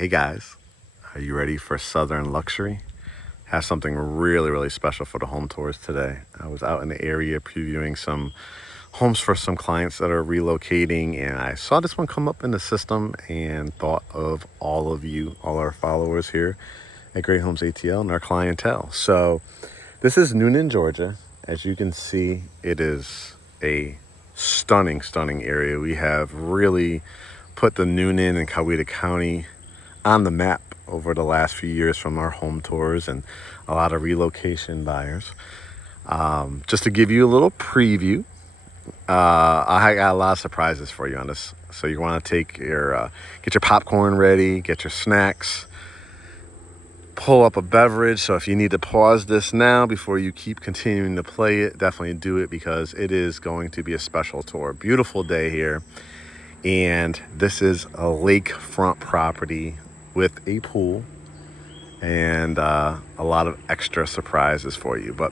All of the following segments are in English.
Hey guys, are you ready for Southern luxury? Have something really, really special for the home tours today. I was out in the area previewing some homes for some clients that are relocating, and I saw this one come up in the system and thought of all of you, all our followers here at Great Homes ATL and our clientele. So this is Newnan, Georgia. As you can see, it is a stunning, stunning area. We have really put the Newnan and Coweta County on the map over the last few years from our home tours and a lot of relocation buyers. Just to give you a little preview, I got a lot of surprises for you on this. So you want to get your popcorn ready, get your snacks, pull up a beverage. So if you need to pause this now before you keep continuing to play it, definitely do it because it is going to be a special tour. Beautiful day here. And this is a lakefront property with a pool and a lot of extra surprises for you. But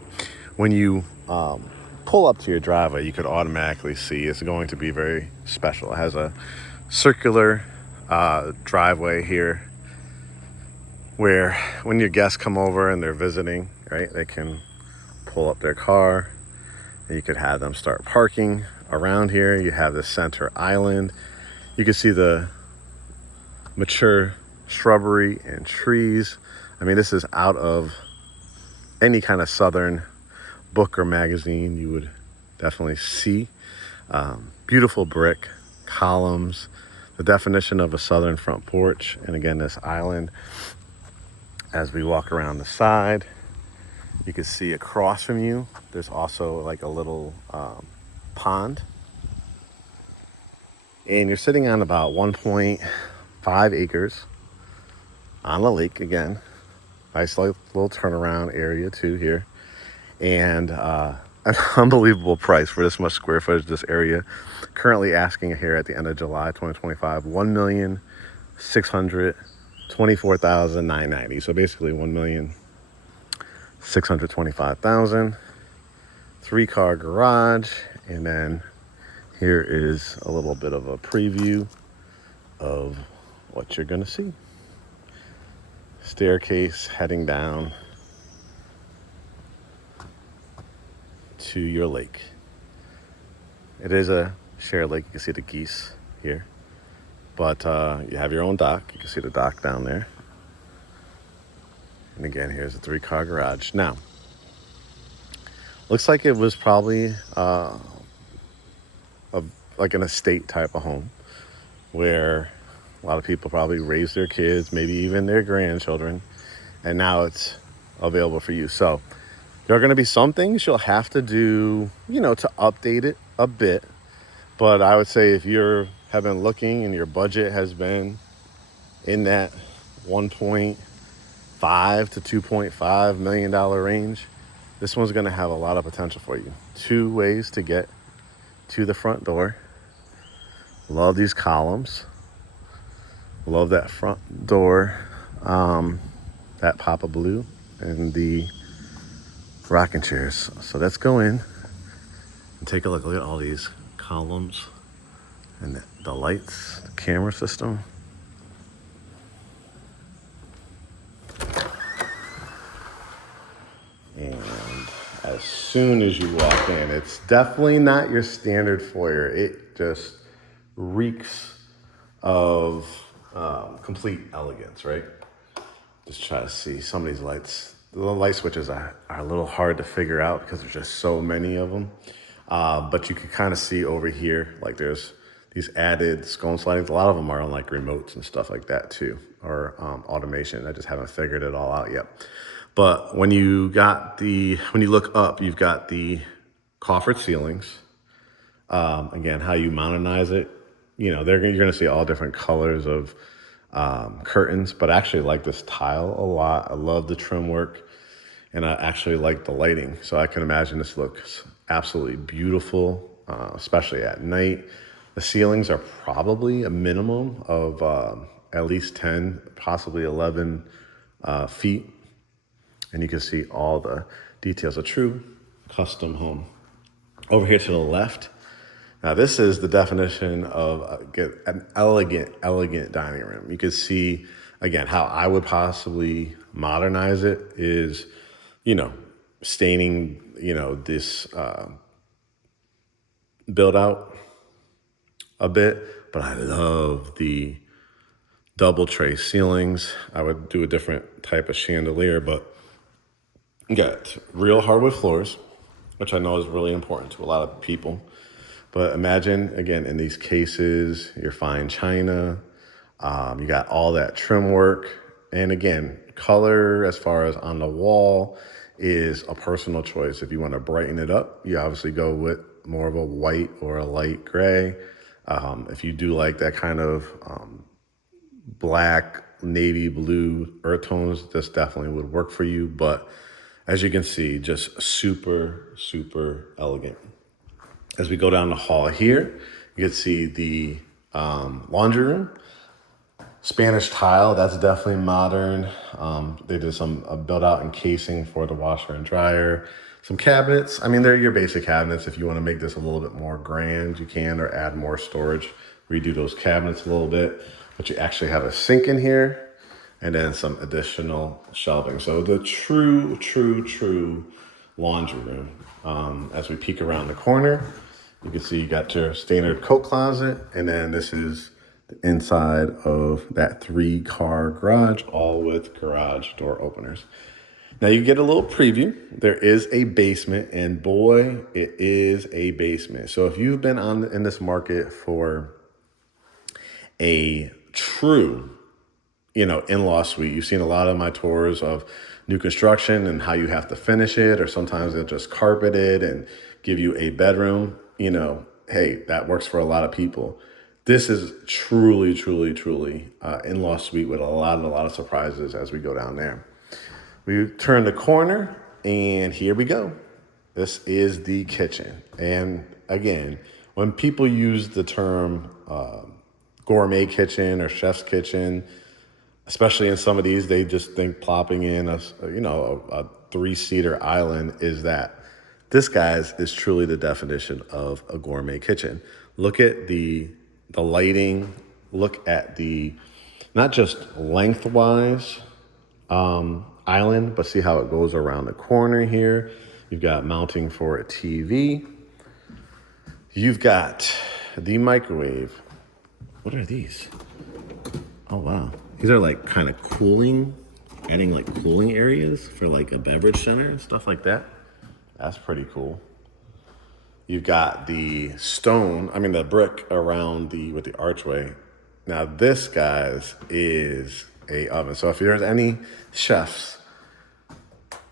when you pull up to your driveway, you could automatically see it's going to be very special. It has a circular driveway here where when your guests come over and they're visiting, right, they can pull up their car and you could have them start parking around here. You have the center island. You can see the mature shrubbery and trees. I mean, this is out of any kind of Southern book or magazine you would definitely see. Beautiful brick columns, the definition of a Southern front porch, and again, this island. As we walk around the side, you can see across from you, there's also like a little pond. And you're sitting on about 1.5 acres on the lake again. Nice little turnaround area too here. And an unbelievable price for this much square footage, this area. Currently asking here at the end of July 2025, $1,624,990. So basically $1,625,000. 3-car garage. And then here is a little bit of a preview of what you're gonna see. Staircase heading down to your lake. It is a shared lake. You can see the geese here, but you have your own dock. You can see the dock down there. And again, here's a 3-car garage. Now, looks like it was probably like an estate type of home where a lot of people probably raise their kids, maybe even their grandchildren, and now it's available for you. So there are going to be some things you'll have to do, to update it a bit. But I would say if you have been looking and your budget has been in that $1.5 to $2.5 million range, this one's going to have a lot of potential for you. 2 ways to get to the front door. Love these columns. Love that front door, that pop of blue, and the rocking chairs. So let's go in and take a look. Look at all these columns and the lights, the camera system. And as soon as you walk in, it's definitely not your standard foyer. It just reeks of complete elegance, right? Just try to see some of these lights. The light switches are a little hard to figure out because there's just so many of them. But you can kind of see over here, like there's these added scone slidings. A lot of them are on like remotes and stuff like that too, or automation. I just haven't figured it all out yet. But when you look up, you've got the coffered ceilings. Again, how you modernize it, you're going to see all different colors of curtains, but I actually like this tile a lot. I love the trim work, and I actually like the lighting. So I can imagine this looks absolutely beautiful, especially at night. The ceilings are probably a minimum of at least 10, possibly 11 feet. And you can see all the details. A true custom home. Over here to the left, now this is the definition of an elegant dining room. You can see Again, how I would possibly modernize it is, you know, staining, you know, this build out a bit, but I love the double tray ceilings. I would do a different type of chandelier, but you got real hardwood floors, which I know is really important to a lot of people. But imagine, again, in these cases, your fine china, you got all that trim work. And again, color as far as on the wall is a personal choice. If you want to brighten it up, you obviously go with more of a white or a light gray. If you do like that kind of black, navy blue earth tones, this definitely would work for you. But as you can see, just super, super elegant. As we go down the hall here, you can see the laundry room. Spanish tile, that's definitely modern. They did some build out and casing for the washer and dryer. Some cabinets, I mean, they're your basic cabinets. If you want to make this a little bit more grand, you can, or add more storage, redo those cabinets a little bit. But you actually have a sink in here and then some additional shelving. So the true laundry room. As we peek around the corner, you can see you got your standard coat closet, and then this is the inside of that 3-car garage, all with garage door openers. Now you get a little preview. There is a basement, and boy, it is a basement. So if you've been in this market for a true, you know, in-law suite, you've seen a lot of my tours of new construction and how you have to finish it, or sometimes they'll just carpet it and give you a bedroom. You know, hey, that works for a lot of people. This is truly in-law suite with a lot of surprises as we go down there. We turn the corner, and here we go. This is the kitchen. And again, when people use the term gourmet kitchen or chef's kitchen, especially in some of these, they just think plopping in a 3-seater island is that. This, guys, is truly the definition of a gourmet kitchen. Look at the lighting. Look at the, not just lengthwise island, but see how it goes around the corner here. You've got mounting for a TV. You've got the microwave. What are these? Oh, wow. These are like kind of cooling, adding like cooling areas for like a beverage center and stuff like that. That's pretty cool. You've got the the brick around with the archway. Now this, guys, is a oven. So if there's any chefs,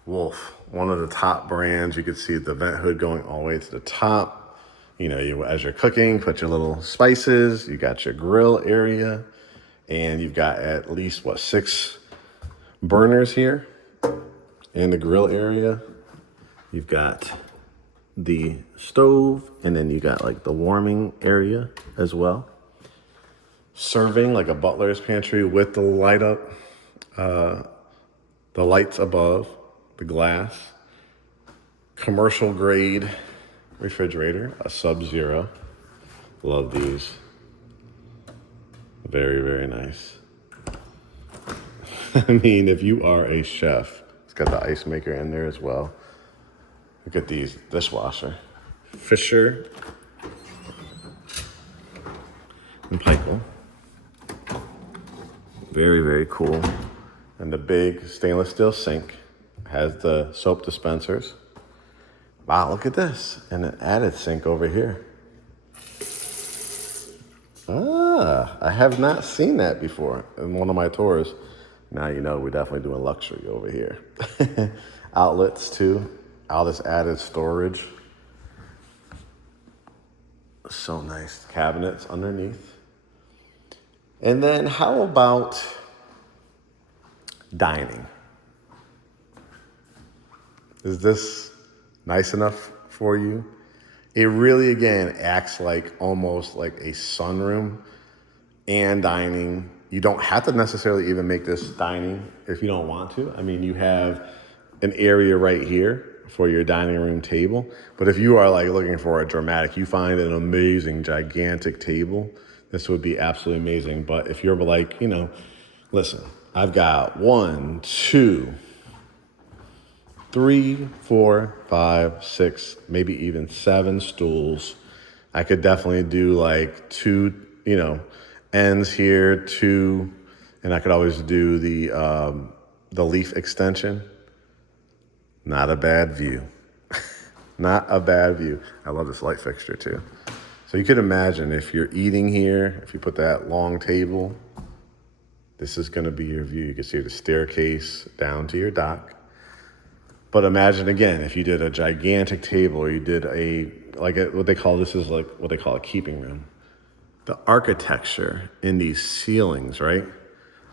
Wolf, one of the top brands, you can see the vent hood going all the way to the top. You know, as you're cooking, put your little spices. You got your grill area, and you've got at least 6 burners here in the grill area. You've got the stove, and then you got like the warming area as well. Serving like a butler's pantry with the light up, the lights above, the glass. Commercial grade refrigerator, a Sub-Zero. Love these. Very nice. I mean, if you are a chef, it's got the ice maker in there as well. Look at these dishwasher. Fisher and Pickleball. Very cool. And the big stainless steel sink has the soap dispensers. Wow, look at this. And an added sink over here. I have not seen that before in one of my tours. Now you know we're definitely doing luxury over here. Outlets too. All this added storage. So nice. Cabinets underneath. And then how about dining? Is this nice enough for you? It really, again, acts like almost like a sunroom and dining. You don't have to necessarily even make this dining if you don't want to. I mean, you have an area right here for your dining room table. But if you are like looking for a dramatic, you find an amazing, gigantic table, this would be absolutely amazing. But if you're like, Listen, I've got 1, 2, 3, 4, 5, 6, maybe even 7 stools. I could definitely do like 2, ends here, 2, and I could always do the leaf extension. Not a bad view. Not a bad view. I love this light fixture too. So you could imagine if you're eating here, if you put that long table, this is gonna be your view. You can see the staircase down to your dock. But imagine again, if you did a gigantic table or you did what they call a keeping room. The architecture in these ceilings, right?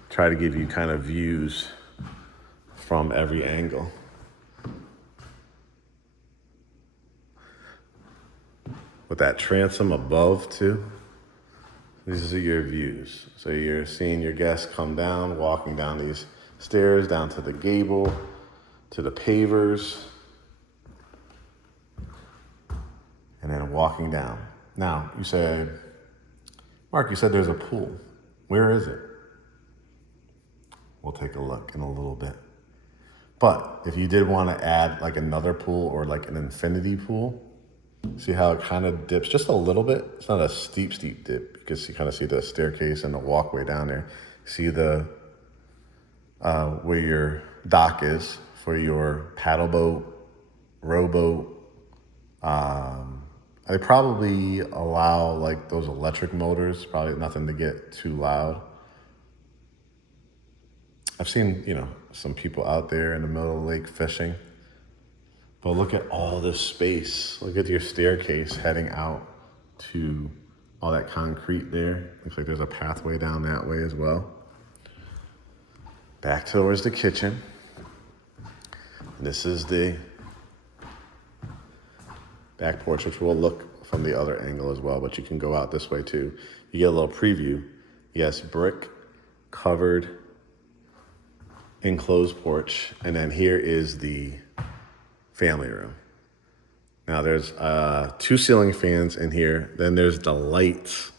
Try to give you kind of views from every angle. With that transom above too, these are your views. So you're seeing your guests come down, walking down these stairs, down to the gable, to the pavers, and then walking down. Now, you said, Mark, you said there's a pool. Where is it? We'll take a look in a little bit. But if you did want to add like another pool or like an infinity pool, see how it kind of dips just a little bit? It's not a steep dip because you kind of see the staircase and the walkway down there. See the where your dock is for your paddle boat, rowboat. They probably allow like those electric motors, probably nothing to get too loud. I've seen, some people out there in the middle of the lake fishing. But look at all this space. Look at your staircase heading out to all that concrete there. Looks like there's a pathway down that way as well. Back towards the kitchen. This is the back porch, which will look from the other angle as well, but you can go out this way too. You get a little preview. Yes, brick covered enclosed porch. And then here is the family room. Now there's 2 ceiling fans in here. Then there's the lights.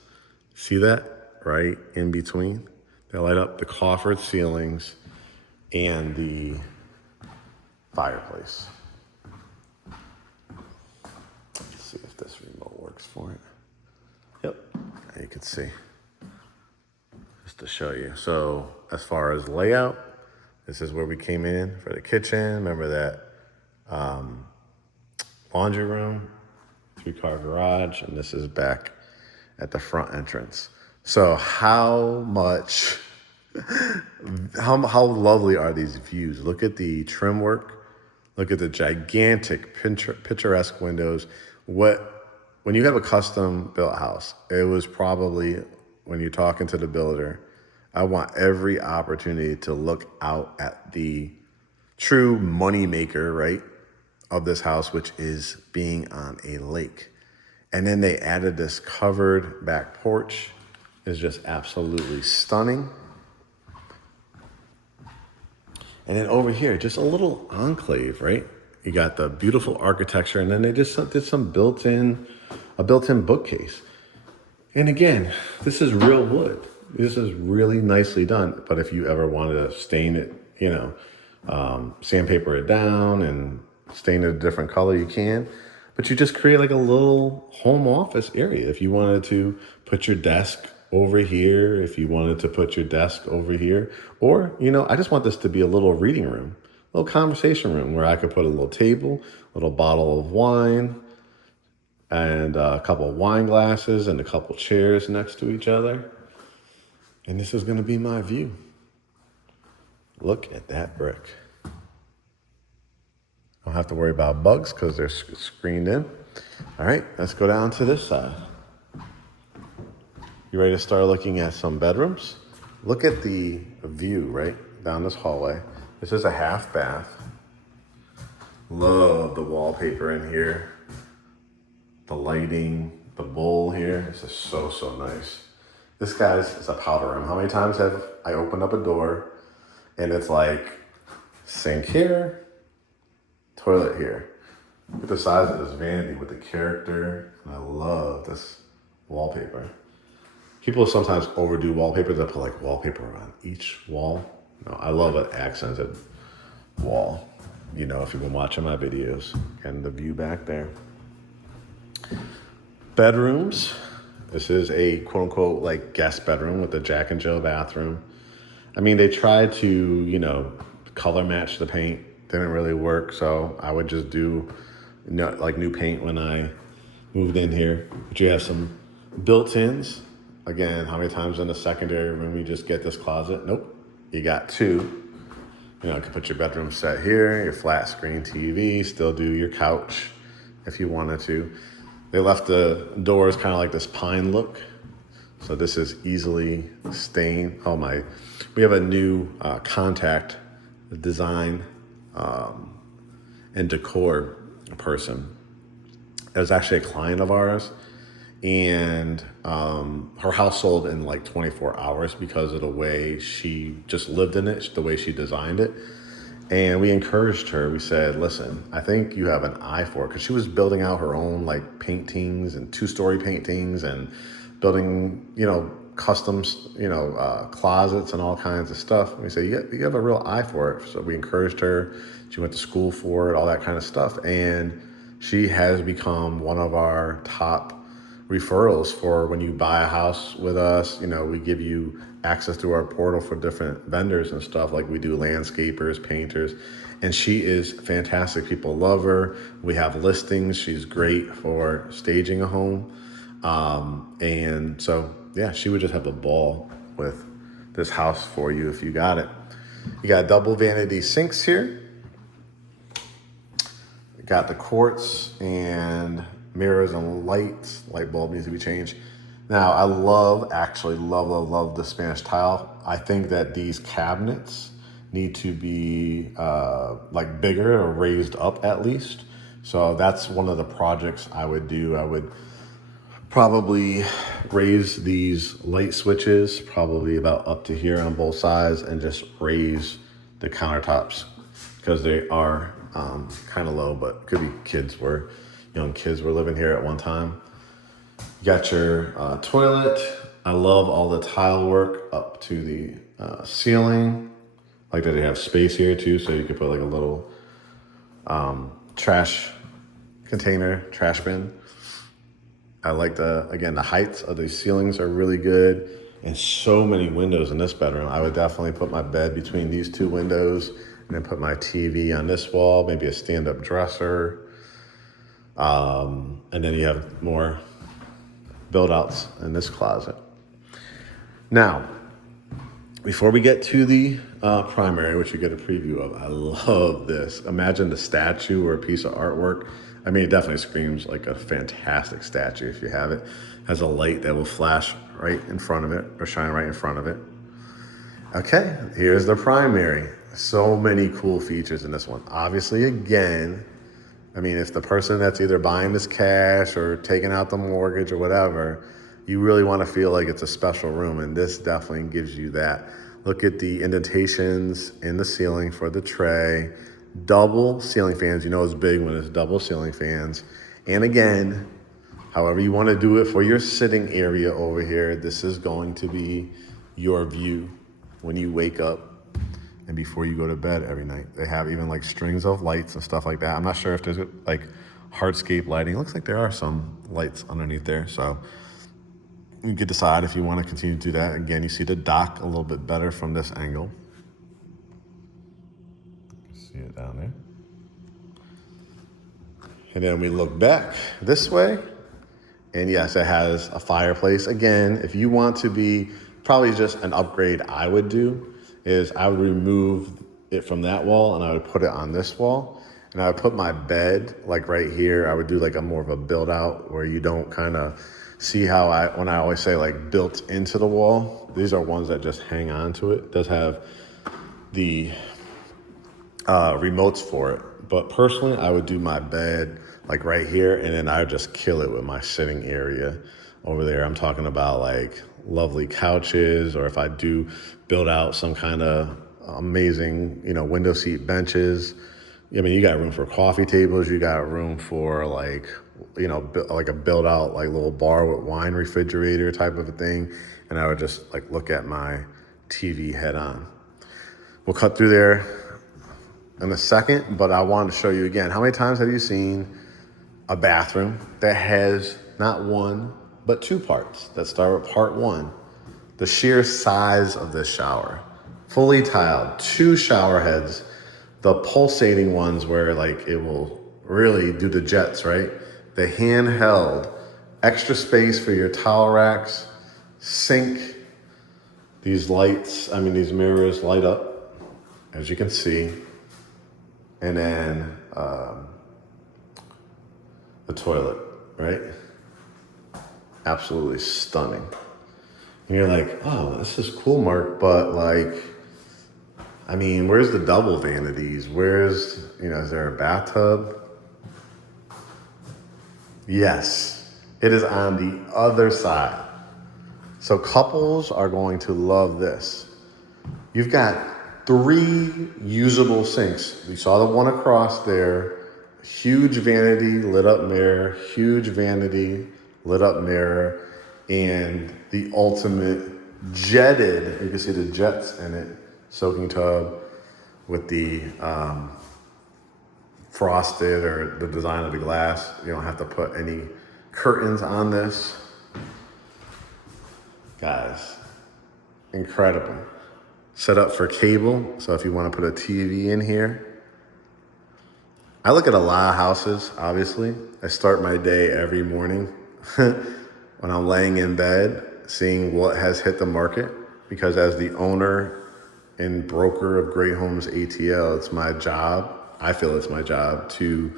See that right in between? They light up the coffered ceilings and the fireplace. Let's see if this remote works for it. Yep, you can see. Just to show you. So as far as layout, this is where we came in for the kitchen. Remember that laundry room, 3-car garage, and this is back at the front entrance. So how lovely are these views? Look at the trim work. Look at the gigantic picturesque windows. When you have a custom built house, it was probably, when you're talking to the builder, I want every opportunity to look out at the true money maker, right, of this house, which is being on a lake. And then they added this covered back porch. It's just absolutely stunning. And then over here, just a little enclave, right? You got the beautiful architecture, and then they just did some built-in bookcase. And again, this is real wood. This is really nicely done. But if you ever wanted to stain it, sandpaper it down and stain it a different color, you can. But you just create like a little home office area. If you wanted to put your desk over here, if you wanted to put your desk over here, or, I just want this to be a little reading room, a little conversation room where I could put a little table, a little bottle of wine, and a couple of wine glasses and a couple chairs next to each other. And this is going to be my view. Look at that brick. I don't have to worry about bugs because they're screened in. All right, let's go down to this side. You ready to start looking at some bedrooms? Look at the view, right, down this hallway. This is a half bath. Love the wallpaper in here. The lighting, the bowl here. This is so, so nice. This guy's is a powder room. How many times have I opened up a door and it's like sink here, toilet here. Look at the size of this vanity with the character. I love this wallpaper. People sometimes overdo wallpaper. They'll put like wallpaper on each wall. No, I love an accented wall. You know, if you've been watching my videos. And the view back there. Bedrooms. This is a quote unquote like guest bedroom with a Jack and Jill bathroom. I mean, they tried to, you know, color match the paint. Didn't really work. So I would just do, you know, like new paint when I moved in here. But you have some built-ins. Again, how many times in the secondary room you just get this closet? Nope. You got two. You know, you can put your bedroom set here, your flat screen TV, still do your couch if you wanted to. They left the doors kind of like this pine look. So this is easily stained. Oh my, we have a new contact design and decor person. It was actually a client of ours, and her house sold in like 24 hours because of the way she just lived in it, the way she designed it. And we encouraged her. We said, listen, I think you have an eye for it, because she was building out her own like paintings and two-story paintings and building, you know, customs, you know, closets and all kinds of stuff. And we say, you have a real eye for it. So we encouraged her. She went to school for it, all that kind of stuff. And she has become one of our top referrals for when you buy a house with us. You know, we give you access to our portal for different vendors and stuff. Like we do landscapers, painters, and she is fantastic. People love her. We have listings. She's great for staging a home. And so, yeah, she would just have a ball with this house for you if you got it. You got double vanity sinks here. You got the quartz and mirrors and lights. Light bulb needs to be changed. Now, I love the Spanish tile. I think that these cabinets need to be like bigger or raised up at least. So that's one of the projects I would do. I would probably raise these light switches probably about up to here on both sides, and just raise the countertops because they are kind of low, but could be young kids were living here at one time. You got your toilet. I love all the tile work up to the ceiling. Like that they have space here too, so you could put like a little trash container, trash bin. I like the heights of these ceilings are really good, and so many windows in this bedroom. I would definitely put my bed between these two windows, and then put my TV on this wall, maybe a stand-up dresser. And then you have more build-outs in this closet. Now, before we get to the primary, which you get a preview of, I love this. Imagine the statue or a piece of artwork. I mean, it definitely screams like a fantastic statue if you have it. Has a light that will flash right in front of it, or shine right in front of it. Okay, here's the primary. So many cool features in this one. Obviously, again, I mean, if the person that's either buying this cash or taking out the mortgage or whatever, you really want to feel like it's a special room, and this definitely gives you that. Look at the indentations in the ceiling for the tray. Double ceiling fans. You know it's big when it's double ceiling fans. And again, however you want to do it for your sitting area over here, this is going to be your view when you wake up and before you go to bed every night. They have even like strings of lights and stuff like that. I'm not sure if there's like hardscape lighting. It looks like there are some lights underneath there. So you could decide if you want to continue to do that. Again, you see the dock a little bit better from this angle. See it down there. And then we look back this way. And yes, it has a fireplace. Again, if you want to be, probably just an upgrade I would do is I would remove it from that wall and I would put it on this wall. And I would put my bed like right here. I would do like a more of a build out where you don't kind of see how when I always say like built into the wall, these are ones that just hang on to it. It does have the remotes for it. But personally, I would do my bed like right here, and then I would just kill it with my sitting area over there. I'm talking about like lovely couches, or if I do build out some kind of amazing, window seat benches. I mean, you got room for coffee tables. You got room for like a build out like little bar with wine refrigerator type of a thing. and I would just like look at my TV head on. We'll cut through there in a second, but I wanted to show you again, how many times have you seen a bathroom that has not one, but two parts that start with part one? The sheer size of this shower, fully tiled, two shower heads, the pulsating ones where like it will really do the jets, right? The handheld, extra space for your towel racks, sink, these lights, these mirrors light up, as you can see. And then the toilet, right? Absolutely stunning. And you're like, oh, this is cool, Mark, but like, where's the double vanities? Where's, is there a bathtub? Yes, it is on the other side. So couples are going to love this. You've got 3 usable sinks. You saw the one across there, huge vanity, lit up mirror, huge vanity, lit up mirror, and the ultimate jetted, you can see the jets in it, soaking tub with the frosted or the design of the glass. You don't have to put any curtains on this. Guys, incredible. Set up for cable, so if you want to put a TV in here. I look at a lot of houses, obviously. I start my day every morning when I'm laying in bed, seeing what has hit the market, because as the owner and broker of Great Homes ATL, it's my job, I feel it's my job, to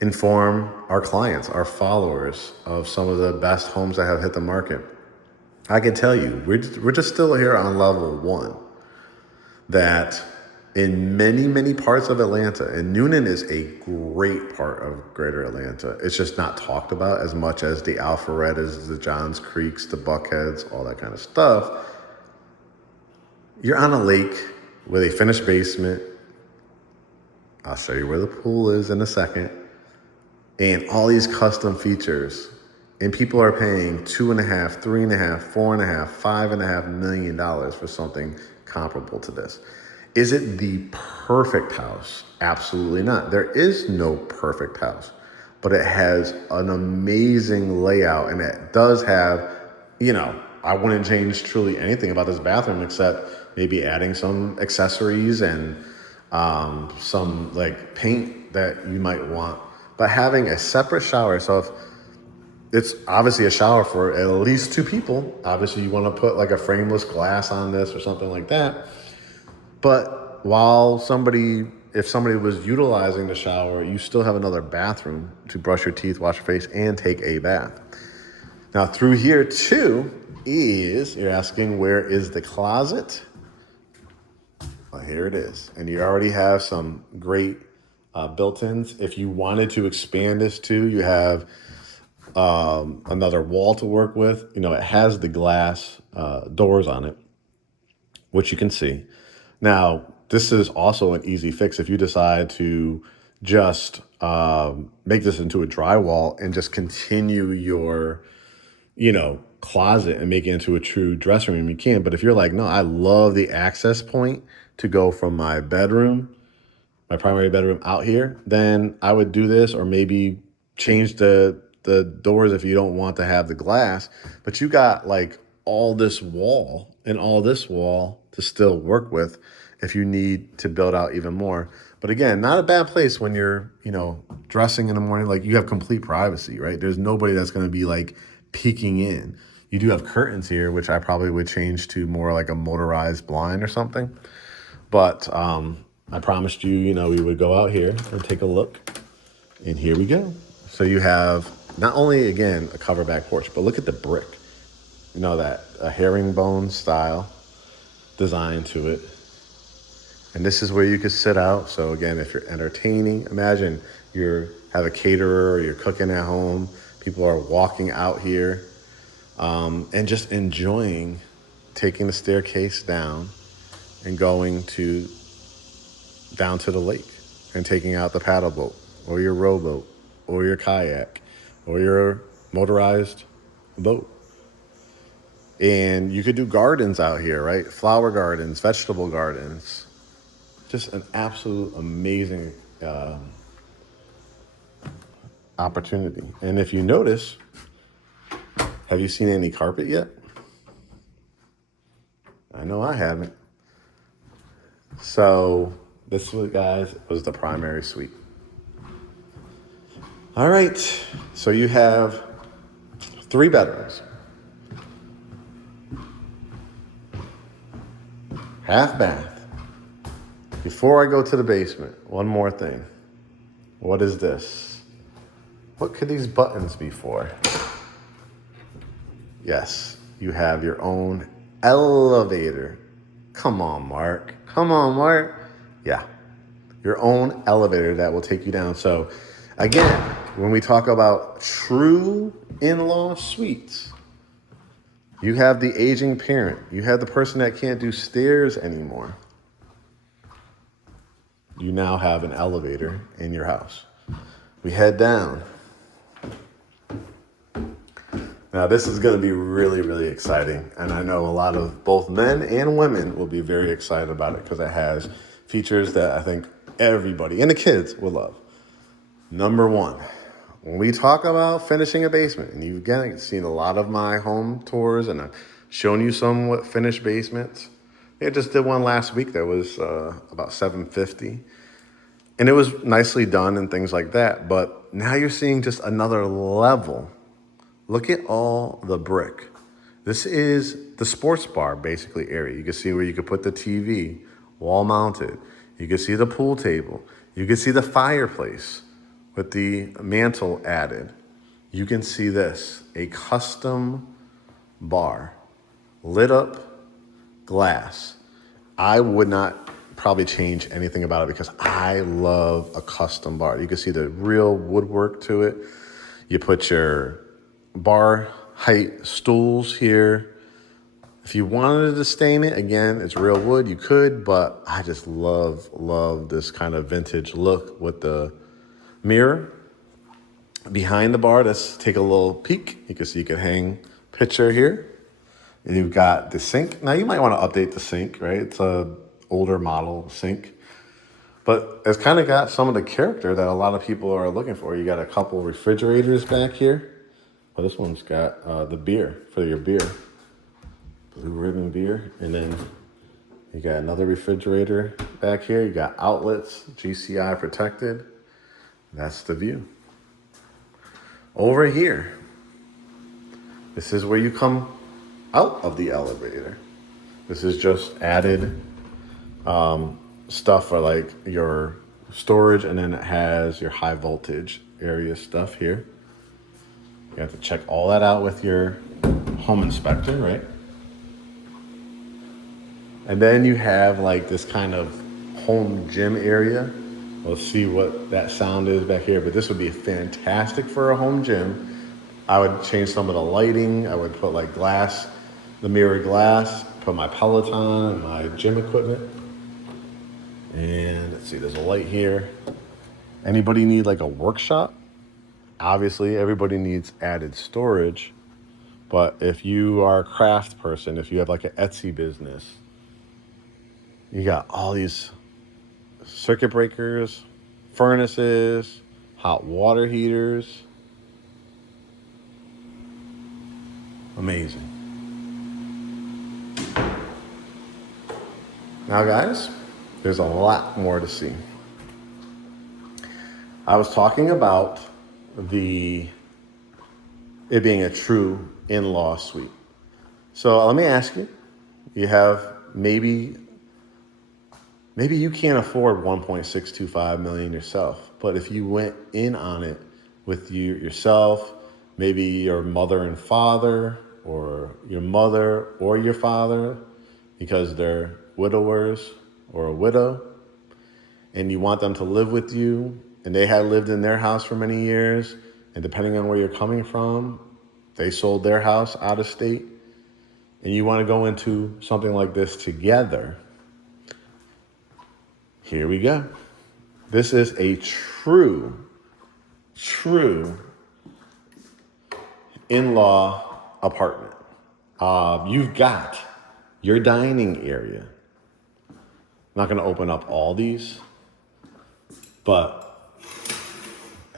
inform our clients, our followers, of some of the best homes that have hit the market. I can tell you, we're just still here on level 1, that in many, many parts of Atlanta, and Newnan is a great part of greater Atlanta. It's just not talked about as much as the Alpharettas, the Johns Creeks, the Buckheads, all that kind of stuff. You're on a lake with a finished basement. I'll show you where the pool is in a second. And all these custom features. And people are paying $2.5, $3.5, $4.5, $5.5 million for something comparable to this. Is it the perfect house? Absolutely not. There is no perfect house, but it has an amazing layout, and it does have, I wouldn't change truly anything about this bathroom except maybe adding some accessories and some like paint that you might want, but having a separate shower. So if it's obviously a shower for at least 2 people, obviously you want to put like a frameless glass on this or something like that. But if somebody was utilizing the shower, you still have another bathroom to brush your teeth, wash your face, and take a bath. Now through here too you're asking, where is the closet? Well, here it is. And you already have some great built-ins. If you wanted to expand this too, you have another wall to work with. It has the glass doors on it, which you can see. Now, this is also an easy fix if you decide to just make this into a drywall and just continue your, closet and make it into a true dressing room. You can, but if you're like, no, I love the access point to go from my bedroom, my primary bedroom out here, then I would do this, or maybe change the doors if you don't want to have the glass. But you got like all this wall and all this wall to still work with if you need to build out even more. But again, not a bad place when you're, dressing in the morning. Like, you have complete privacy, right? There's nobody that's going to be like peeking in. You do have curtains here, which I probably would change to more like a motorized blind or something. But I promised you, we would go out here and take a look. And here we go. So you have not only, again, a cover back porch, but look at the brick. That a herringbone style design to it. And this is where you could sit out. So again, if you're entertaining, imagine you have a caterer or you're cooking at home. People are walking out here and just enjoying taking the staircase down and going down to the lake and taking out the paddle boat or your rowboat or your kayak or your motorized boat. And you could do gardens out here, right? Flower gardens, vegetable gardens. Just an absolute amazing opportunity. And if you notice, have you seen any carpet yet? I know I haven't. So this, guys, was the primary suite. All right, so you have 3 bedrooms, half bath. Before I go to the basement, one more thing. What is this? What could these buttons be for? Yes, you have your own elevator. Come on, Mark. Come on, Mark. Yeah, your own elevator that will take you down. So again, when we talk about true in-law suites, you have the aging parent. You have the person that can't do stairs anymore. You now have an elevator in your house. We head down. Now, this is going to be really, really exciting. And I know a lot of both men and women will be very excited about it because it has features that I think everybody and the kids will love. Number 1, when we talk about finishing a basement, and you've again seen a lot of my home tours and I've shown you some finished basements. I just did one last week that was about $750. And it was nicely done and things like that. But now you're seeing just another level. Look at all the brick. This is the sports bar, basically, area. You can see where you could put the TV, wall mounted. You can see the pool table. You can see the fireplace with the mantle added. You can see this, a custom bar, lit up glass. I would not probably change anything about it because I love a custom bar. You can see the real woodwork to it. You put your bar height stools here. If you wanted to stain it, again, it's real wood, you could, but I just love this kind of vintage look with the mirror behind the bar. Let's take a little peek. You can see you could hang picture here. And you've got the sink. Now you might want to update the sink, right? It's a older model sink, but it's kind of got some of the character that a lot of people are looking for. You got a couple refrigerators back here. Well, this one's got the beer for your beer, Blue Ribbon beer. And then you got another refrigerator back here. You got outlets, GCI protected. That's the view. Over here, this is where you come out of the elevator. This is just added stuff for like your storage, and then it has your high voltage area stuff here. You have to check all that out with your home inspector, right? And then you have like this kind of home gym area. We'll see what that sound is back here, but this would be fantastic for a home gym. I would change some of the lighting. I would put like glass, the mirror glass, put my Peloton and my gym equipment. And let's see, there's a light here. Anybody need like a workshop? Obviously, everybody needs added storage. But if you are a craft person, if you have like an Etsy business, you got all these circuit breakers, furnaces, hot water heaters. Amazing. Now, guys, there's a lot more to see. I was talking about it being a true in-law suite. So let me ask you, you have maybe you can't afford 1.625 million yourself, but if you went in on it with yourself, maybe your mother and father, or your mother or your father, because they're widowers or a widow, and you want them to live with you, and they had lived in their house for many years, and depending on where you're coming from, they sold their house out of state, and you want to go into something like this together. Here we go. This is a true in-law apartment. You've got your dining area. I'm not going to open up all these, but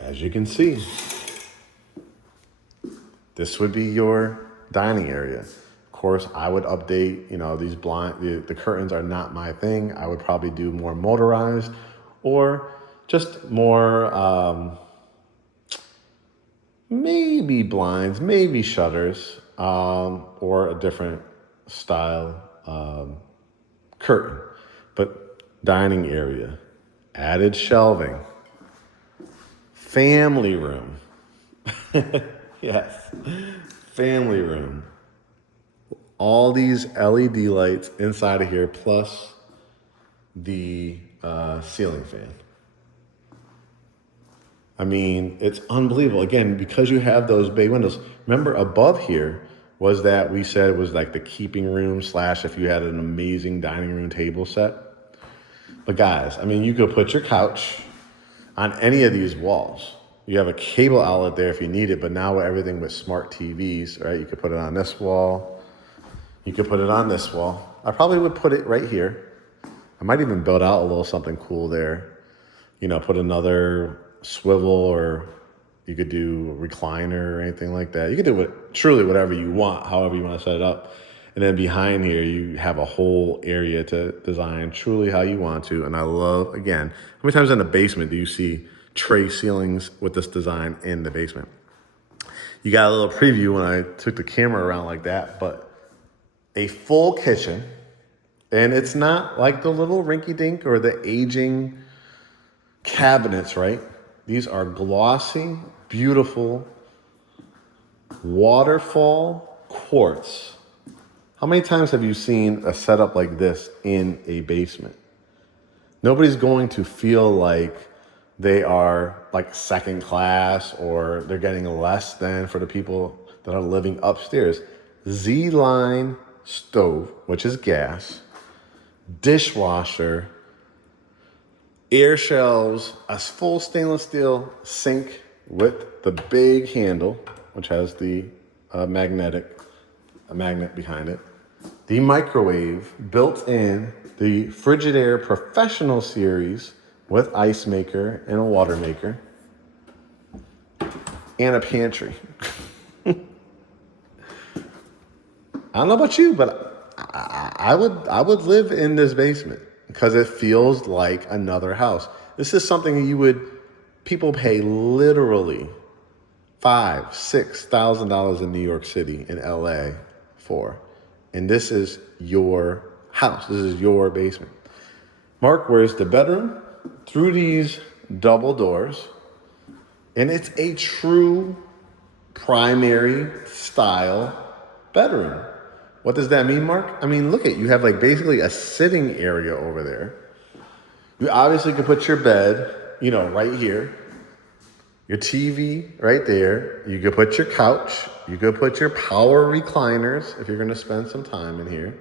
as you can see, this would be your dining area. Of course, I would update, these the curtains are not my thing. I would probably do more motorized or just more, maybe blinds, maybe shutters, or a different style curtain. But dining area, added shelving, family room. Yes, family room. All these LED lights inside of here, plus the ceiling fan. I mean, it's unbelievable. Again, because you have those bay windows. Remember, above here was that we said was like the keeping room / if you had an amazing dining room table set. But guys, I mean, you could put your couch on any of these walls. You have a cable outlet there if you need it, but now with everything with smart TVs, right? You could put it on this wall. You could put it on this wall. I probably would put it right here. I might even build out a little something cool there. Put another swivel, or you could do a recliner or anything like that. You could do truly whatever you want, however you want to set it up. And then behind here, you have a whole area to design truly how you want to. And I love, again, how many times in the basement do you see tray ceilings with this design in the basement? You got a little preview when I took the camera around like that, but a full kitchen. And it's not like the little rinky-dink or the aging cabinets, right? These are glossy, beautiful, waterfall quartz. How many times have you seen a setup like this in a basement? Nobody's going to feel like they are like second class or they're getting less than for the people that are living upstairs. Z-line stove, which is gas, dishwasher, air shelves, a full stainless steel sink with the big handle, which has the magnet behind it. The microwave built in, the Frigidaire Professional Series with ice maker and a water maker, and a pantry. I don't know about you, but I would live in this basement because it feels like another house. This is something people pay literally $5,000-6,000 in New York City, in LA for. And this is your house. This is your basement. Mark, where's the bedroom? Through these double doors. And it's a true primary style bedroom. What does that mean, Mark? I mean, look you have like basically a sitting area over there. You obviously could put your bed, right here. Your TV right there. You could put your couch. You could put your power recliners if you're going to spend some time in here.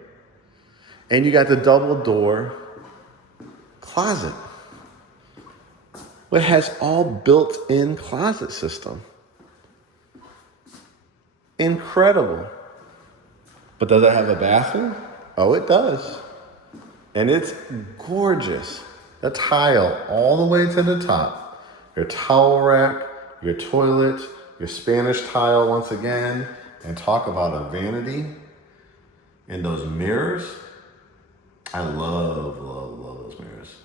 And you got the double door closet. It has all built-in closet system. Incredible. But does it have a bathroom? Oh, it does. And it's gorgeous. The tile all the way to the top. Your towel rack, your toilet, your Spanish tile once again. And talk about a vanity. And those mirrors. I love those mirrors.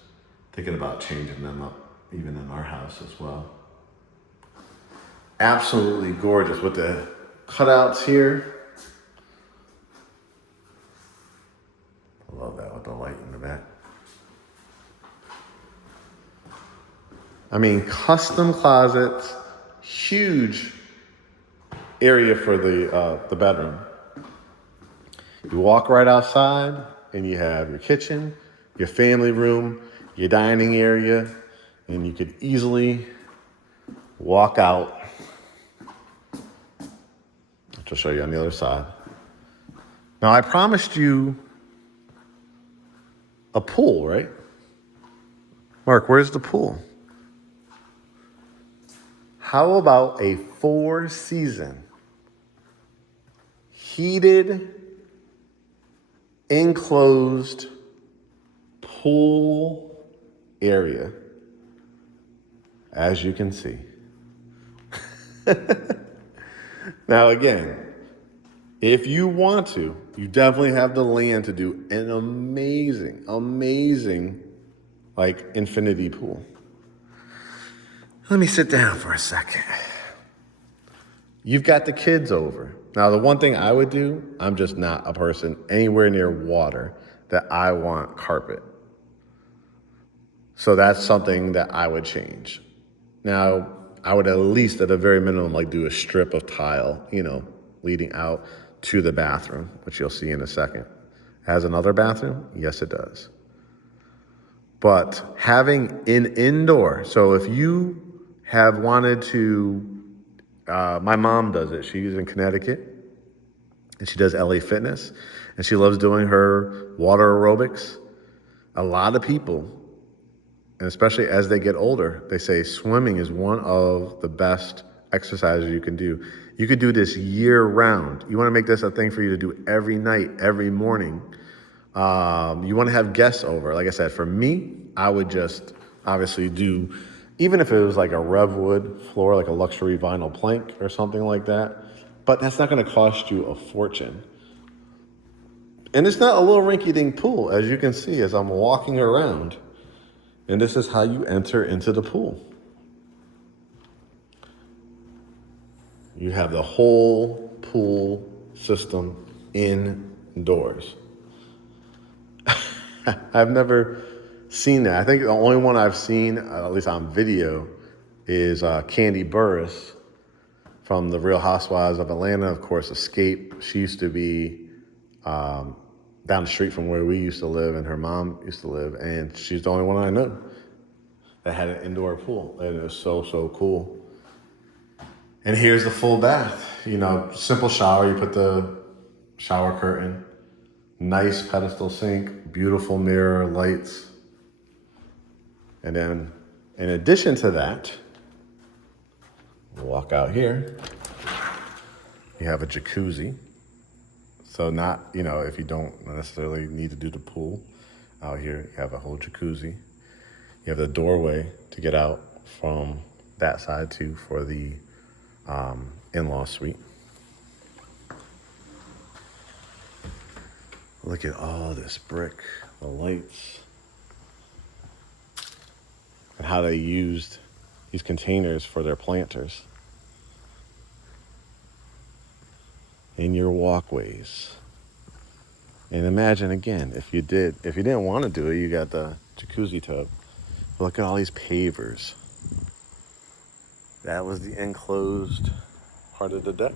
Thinking about changing them up even in our house as well. Absolutely gorgeous with the cutouts here. I love that with the light in the back. I mean, custom closets, huge area for the bedroom. You walk right outside and you have your kitchen, your family room, your dining area, and you could easily walk out. I'll show you on the other side. Now, I promised you a pool, right? Mark, where's the pool? How about a 4-season heated, enclosed pool area, as you can see. Now again, if you want to, you definitely have the land to do an amazing, like, infinity pool. Let me sit down for a second. You've got the kids over. Now, the one thing I would do, I'm just not a person anywhere near water that I want carpet. So that's something that I would change. Now, I would at least, at a very minimum, like do a strip of tile, leading out to the bathroom, which you'll see in a second. Has another bathroom? Yes, it does. But having an indoor, so if you have wanted to, my mom does it. She's in Connecticut, and she does LA Fitness, and she loves doing her water aerobics. A lot of people, and especially as they get older, they say swimming is one of the best exercises you can do. You could do this year round. You want to make this a thing for you to do every night, every morning. You want to have guests over. Like I said, for me, I would just obviously do, even if it was like a Redwood floor, like a luxury vinyl plank or something like that. But that's not going to cost you a fortune. And it's not a little rinky-dink pool, as you can see as I'm walking around. And this is how you enter into the pool. You have the whole pool system indoors. I've never seen that. I think the only one I've seen, at least on video, is Candy Burris from The Real Housewives of Atlanta. Of course, Escape. She used to be down the street from where we used to live, and her mom used to live, and she's the only one I know that had an indoor pool, and it was so cool. And here's the full bath. Simple shower. You put the shower curtain, nice pedestal sink, beautiful mirror, lights. And then, in addition to that, we'll walk out here. You have a jacuzzi. So not, if you don't necessarily need to do the pool, out here you have a whole jacuzzi. You have the doorway to get out from that side too for the in-law suite. Look at all this brick, the lights, and how they used these containers for their planters. In your walkways. And imagine again, if you didn't want to do it, you got the jacuzzi tub. Look at all these pavers. That was the enclosed part of the deck.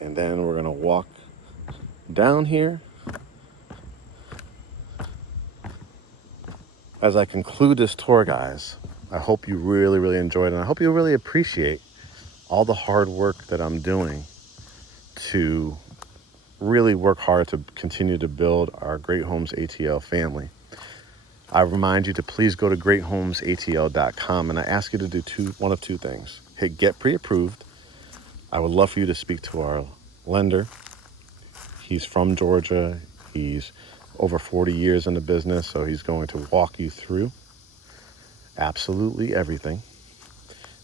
And then we're gonna walk down here. As I conclude this tour, guys, I hope you really enjoyed it. And I hope you really appreciate all the hard work that I'm doing to really work hard to continue to build our Great Homes ATL family. I remind you to please go to greathomesatl.com, and I ask you to do one of two things. Hit get pre-approved. I would love for you to speak to our lender. He's from Georgia. He's over 40 years in the business, so he's going to walk you through absolutely everything.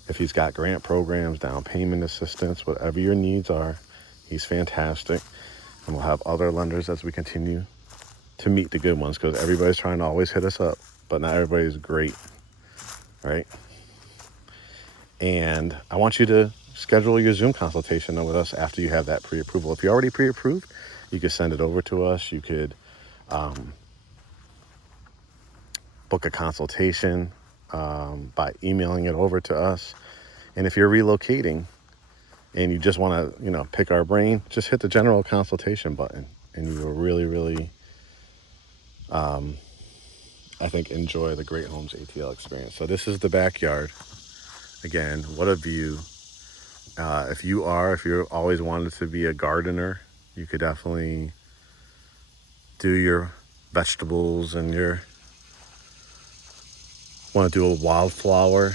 If he's got grant programs, down payment assistance, whatever your needs are, he's fantastic. And we'll have other lenders as we continue to meet the good ones, because everybody's trying to always hit us up, but not everybody's great, right? And I want you to schedule your Zoom consultation with us after you have that pre-approval. If you're already pre-approved, you could send it over to us. You could book a consultation by emailing it over to us. And if you're relocating and you just want to, pick our brain, just hit the general consultation button, and you will really, I think, enjoy the Great Homes ATL experience. So this is the backyard. Again, what a view. If you've always wanted to be a gardener, you could definitely do your vegetables and want to do a wildflower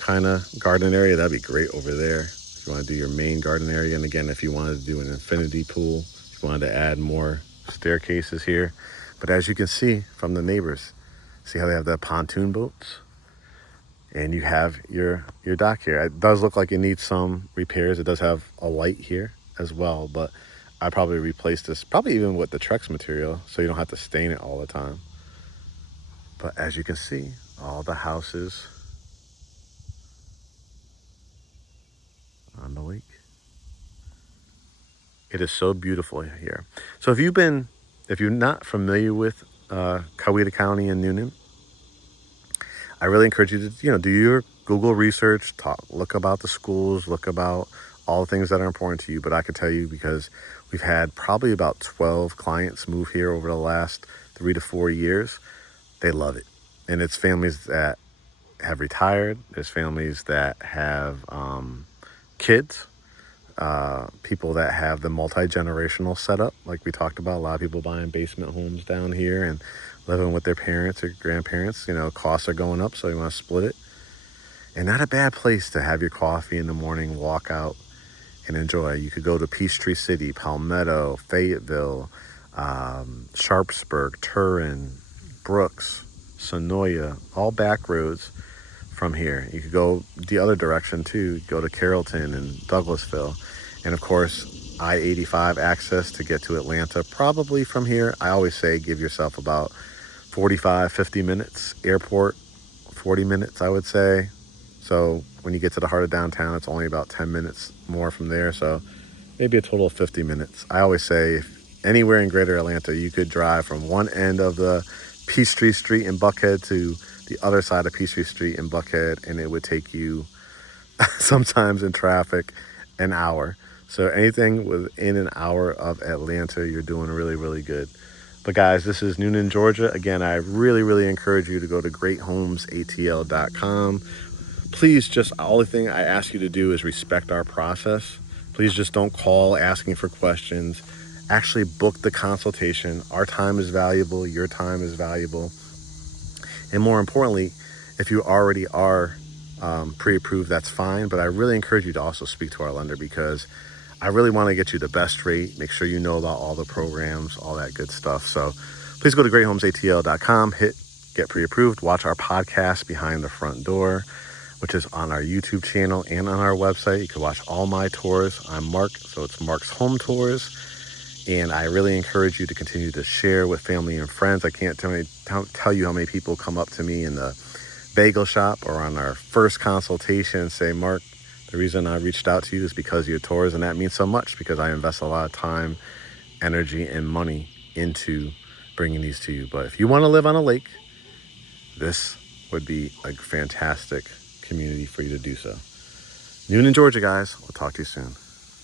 kind of garden area, that'd be great over there. If you want to do your main garden area, and again, if you wanted to do an infinity pool, if you wanted to add more staircases here. But as you can see from the neighbors, see how they have the pontoon boats? And you have your dock here. It does look like it needs some repairs. It does have a light here as well, but I probably replace this, probably even with the Trex material, so you don't have to stain it all the time. But as you can see, all the houses on the lake. It is so beautiful here. So if you're not familiar with Coweta County and Newnan, I really encourage you to, do your Google research, look about the schools, look about all the things that are important to you. But I can tell you, because we've had probably about 12 clients move here over the last 3 to 4 years, they love it. And it's families that have retired. There's families that have kids. People that have the multi-generational setup, like we talked about. A lot of people buying basement homes down here and living with their parents or grandparents. Costs are going up, so you want to split it. And not a bad place to have your coffee in the morning, walk out and enjoy. You could go to Peachtree City, Palmetto, Fayetteville, Sharpsburg, Turin, Brooks, Sonoya, all back roads from here. You could go the other direction too, go to Carrollton and Douglasville. And of course, I-85 access to get to Atlanta, probably from here. I always say give yourself about 45, 50 minutes. Airport, 40 minutes, I would say. So when you get to the heart of downtown, it's only about 10 minutes more from there. So maybe a total of 50 minutes. I always say if anywhere in greater Atlanta, you could drive from one end of the Peachtree Street in Buckhead to the other side of Peachtree Street in Buckhead, and it would take you sometimes in traffic an hour. So anything within an hour of Atlanta, you're doing really, really good. But guys, this is Newnan, Georgia. Again, I really, really encourage you to go to greathomesatl.com. Please, just the only thing I ask you to do is respect our process. Please just don't call asking for questions. Actually book the consultation. Our time is valuable. Your time is valuable. And more importantly, if you already are pre-approved, that's fine. But I really encourage you to also speak to our lender, because I really want to get you the best rate. Make sure you know about all the programs, all that good stuff. So please go to greathomesatl.com, hit get pre-approved, watch our podcast Behind the Front Door, which is on our YouTube channel and on our website. You can watch all my tours. I'm Mark, so it's Mark's Home Tours. And I really encourage you to continue to share with family and friends. I can't tell you how many people come up to me in the bagel shop or on our first consultation and say, Mark, the reason I reached out to you is because of your tours. And that means so much, because I invest a lot of time, energy, and money into bringing these to you. But if you want to live on a lake, this would be a fantastic community for you to do so. Newnan, Georgia, guys. We'll talk to you soon.